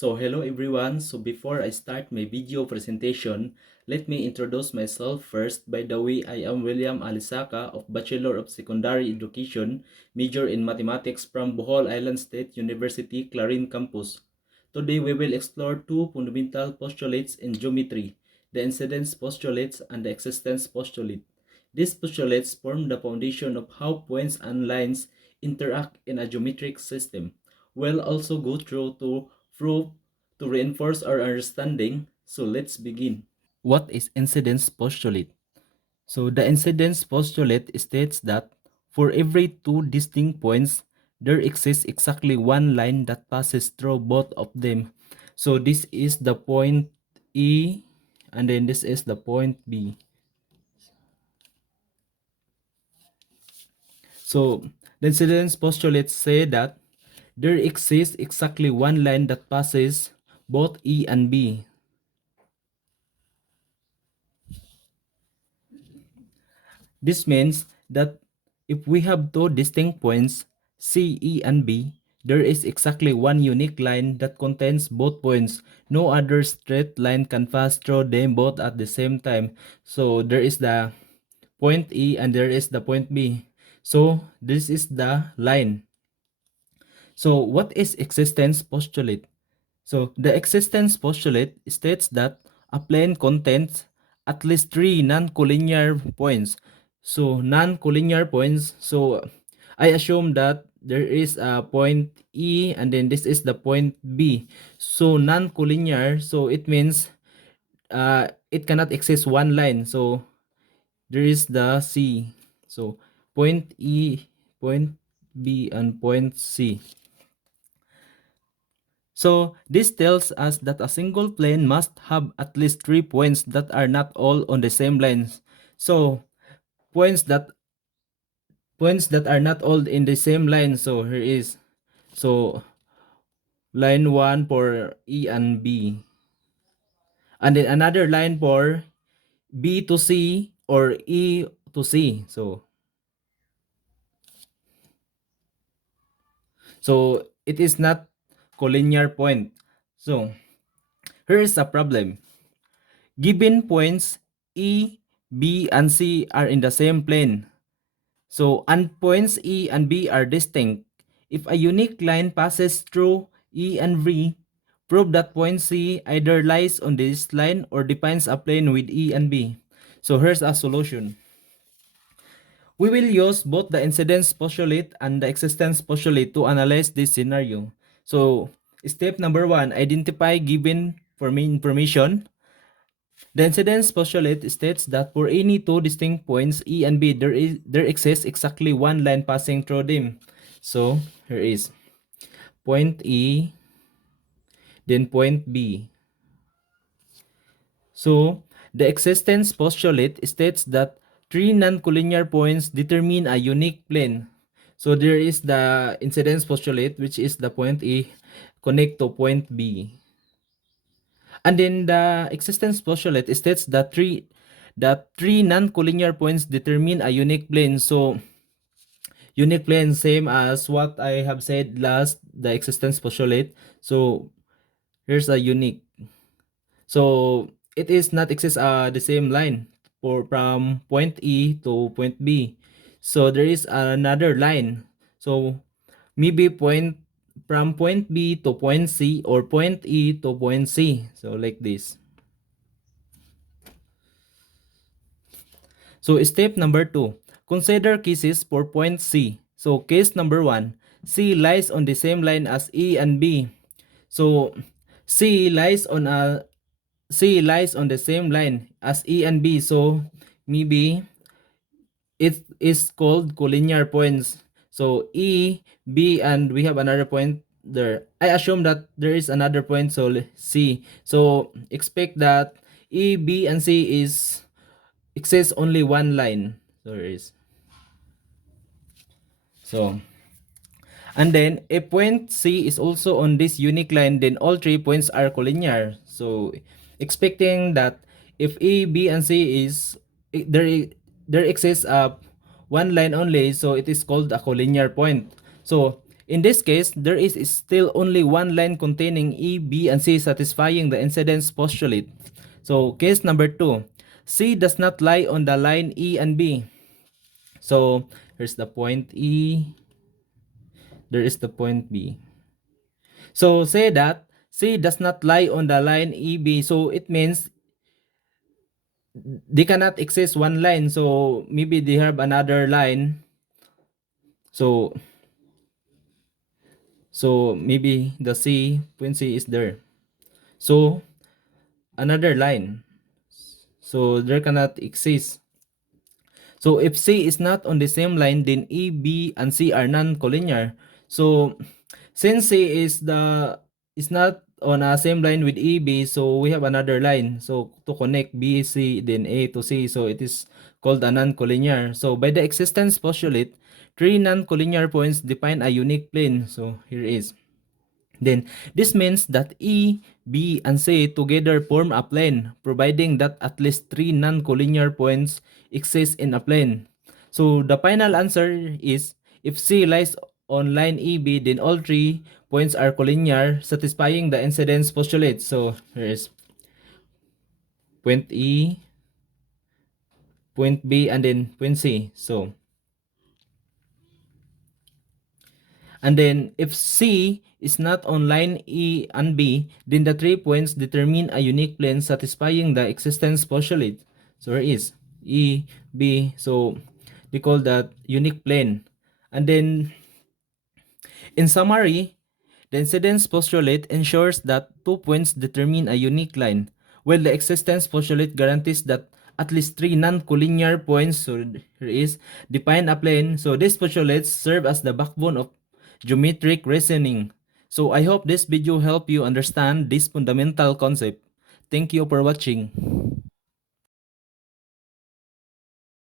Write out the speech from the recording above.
So hello everyone. So before I start my video presentation, let me introduce myself first. By the way, I am William Alisaka of Bachelor of Secondary Education, major in Mathematics from Bohol Island State University, Clarin Campus. Today we will explore two fundamental postulates in geometry, the incidence postulates and the existence postulate. These postulates form the foundation of how points and lines interact in a geometric system. We'll also go through to prove to reinforce our understanding. So let's begin. What is incidence postulate? So the incidence postulate states that for every two distinct points, there exists exactly one line that passes through both of them. So this is the point E and then this is the point B. So the incidence postulates say that there exists exactly one line that passes both E and B. This means that if we have two distinct points, C, E, and B, there is exactly one unique line that contains both points. No other straight line can pass through them both at the same time. So there is the point E and there is the point B. So this is the line. So what is existence postulate? So the existence postulate states that a plane contains at least three non-collinear points. So non-collinear points, so I assume that there is a point E and then this is the point B. So non-collinear, so it means it cannot exist one line. So there is the C. So point E, point B, and point C. So this tells us that a single plane must have at least 3 points that are not all on the same lines. So points that are not all in the same line. So here is so line 1 for E and B. And then another line for B to C or E to C. So it is not collinear point. So here is a problem. Given points E, B, and C are in the same plane. So, and points E and B are distinct. If a unique line passes through E and B, prove that point C either lies on this line or defines a plane with E and B. So here's a solution. We will use both the incidence postulate and the existence postulate to analyze this scenario. So, step number 1, identify given for me information. The incidence postulate states that for any two distinct points E and B, there exists exactly one line passing through them. So here is point E, then point B. So the existence postulate states that three non-collinear points determine a unique plane. So there is the incidence postulate, which is the point E connect to point B. And then the existence postulate states that three non-collinear points determine a unique plane. So unique plane, same as what I have said last, the existence postulate. So here's a unique. So it is not exist the same line for from point E to point B. So there is another line. So maybe point from point B to point C or point E to point C. So like this. So step number 2, consider cases for point C. So case number 1, C lies on the same line as E and B. So C lies on the same line as E and B. So maybe it is called collinear points. So E, B, and we have another point there. I assume that there is another point, so C. So expect that E, B, and C is exists only one line. So there is. So, and then a point C is also on this unique line, then all 3 points are collinear. So, expecting that if A, B, and C is there exists one line only, so it is called a collinear point. So, In this case, there is still only one line containing E, B, and C satisfying the incidence postulate. So case number 2, C does not lie on the line E and B. So here's the point E, there is the point B. So say that C does not lie on the line EB, so it means they cannot exist one line, so maybe they have another line. So maybe the C, point C is there. So another line. So there cannot exist. So if C is not on the same line, then E, B, and C are non-collinear. So since C is not on a same line with EB, so we have another line. So to connect B, C, then A to C, so it is called a non-collinear. So by the existence postulate, 3 non-collinear points define a unique plane. So here is. Then this means that E, B, and C together form a plane, providing that at least 3 non-collinear points exist in a plane. So the final answer is, if C lies on line EB, then all 3 points are collinear, satisfying the incidence postulate. So here is point E, point B, and then point C. So and then if C is not on line E and B, then the 3 points determine a unique plane satisfying the existence postulate. So here is E, B, so we call that unique plane. And then in summary, the incidence postulate ensures that 2 points determine a unique line, while the existence postulate guarantees that at least 3 non-collinear points, so here is, define a plane. So these postulates serve as the backbone of geometric reasoning. So I hope this video helped you understand this fundamental concept. Thank you for watching.